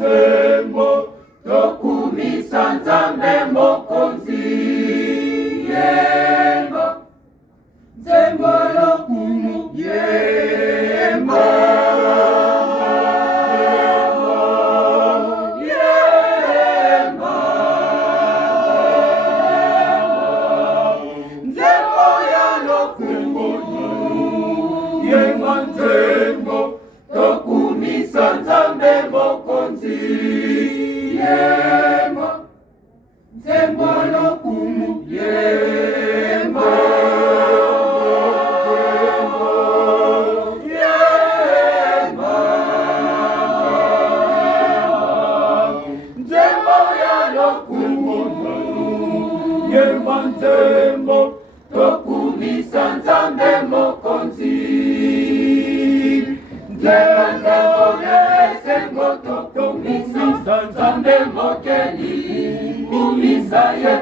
Nzembo tokumisa Nzambe mokonzi yemba nzembo lokumu yemba yemba nzembo ya lokumu yemba nzembo tokumisa Nzambe mokonzi yemba nzembo lokumu yemba yemba nzembo ya lokumu yemba nzembo tokumisa Nzambe mokonzi nzembo tokumisa Nzambe mokeli kumisa ye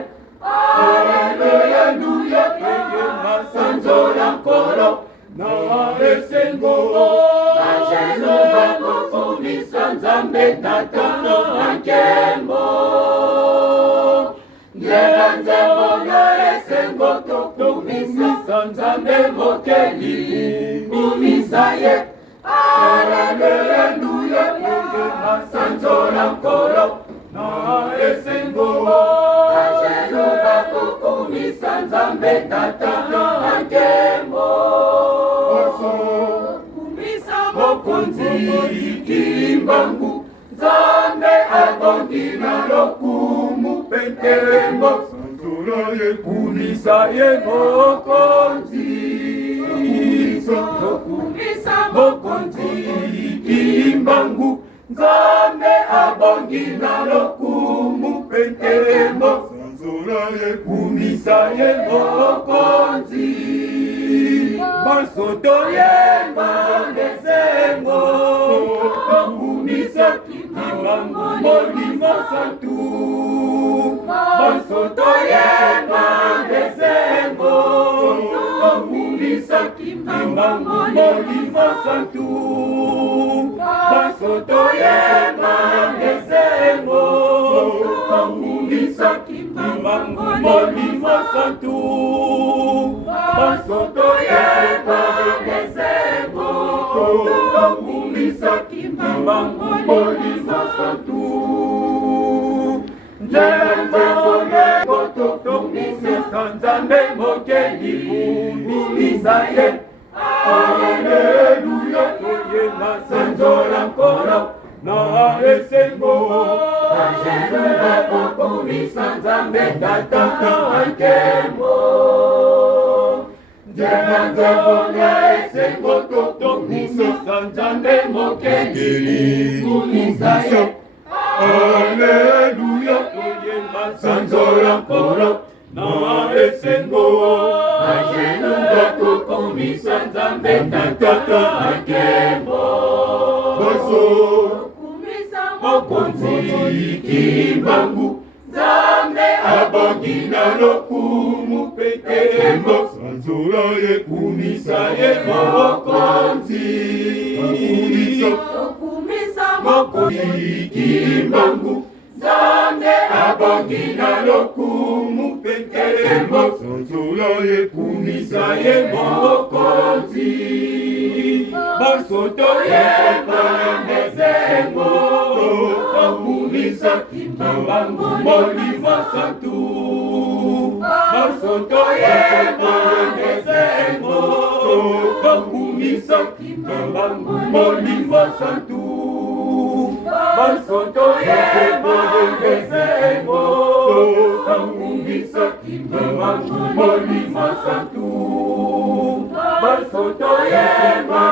Alleluia luya eye masanzola nkolo na esengo Jesu bakokumisa Nzambe tata na nkembo nzembo ya esengo tokumisa Nzambe mokeli kumisa ye Alleluia luya eye masanzola nkolo na esengo Jesu bakokumisa Nzambe tata na nkembo kumisa mokonzi kimbangu Nzambe abongi na lokumu pentembo sanzola ye kumisa ye mokonzi kumisa mokonzi kimbangu Nzambe abongi na lokumu pentembo sanzola ye kumisa ye mokonzi basoto yemba ndesengo kumisa kimbangu molimo santu basoto yemba ndesengo kumisa kimbangu molimo santu basoto yemba ndesengo kumisa kimbangu molimo santu basoto yemba ndesengo kumisa kimbangu molimo santu nzembo tokumisa Nzambe mokeli kumisa ye Alleluia eye masanzola nkolo na esengo Jesu bakokumisa Nzambe tata na nkembo nzembo ya esengo tokumisa Nzambe mokeli kumisa ye Alleluia eye masanzola nkolo na esengo Jesu bakokumisa Nzambe tata na nkembo mokonzi kimbangu Nzambe abongi na lokumu pentembo sanzola ye kumisa ye mokonzi mokonzi kimbangu Nzambe abongi na lokumu pentembo sanzola ye kumisa ye mokonzi basoto yemba ndesengo kumisa kimbangu molimo santu basoto yemba ndesengo kumisa kimbangu molimo santu basoto yemba ndesengo kumisa kimbangu molimo santu basoto yemba